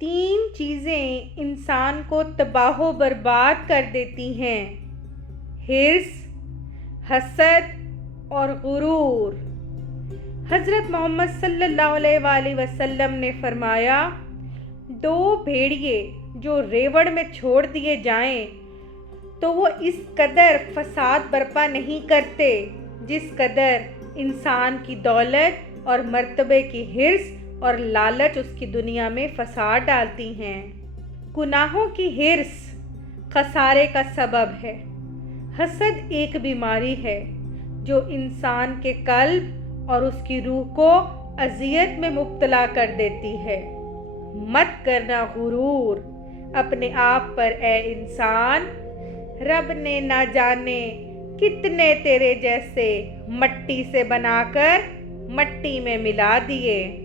تین چیزیں انسان کو تباہ و برباد کر دیتی ہیں: حرص، حسد اور غرور۔ حضرت محمد صلی اللہ علیہ وآلہ وسلم نے فرمایا، دو بھیڑیے جو ریوڑ میں چھوڑ دیے جائیں تو وہ اس قدر فساد برپا نہیں کرتے جس قدر انسان کی دولت اور مرتبے کی حرص اور لالچ اس کی دنیا میں فساد ڈالتی ہیں۔ گناہوں کی حرص خسارے کا سبب ہے۔ حسد ایک بیماری ہے جو انسان کے قلب اور اس کی روح کو اذیت میں مبتلا کر دیتی ہے۔ مت کرنا غرور اپنے آپ پر اے انسان، رب نے نہ جانے کتنے تیرے جیسے مٹی سے بنا کر مٹی میں ملا دیے۔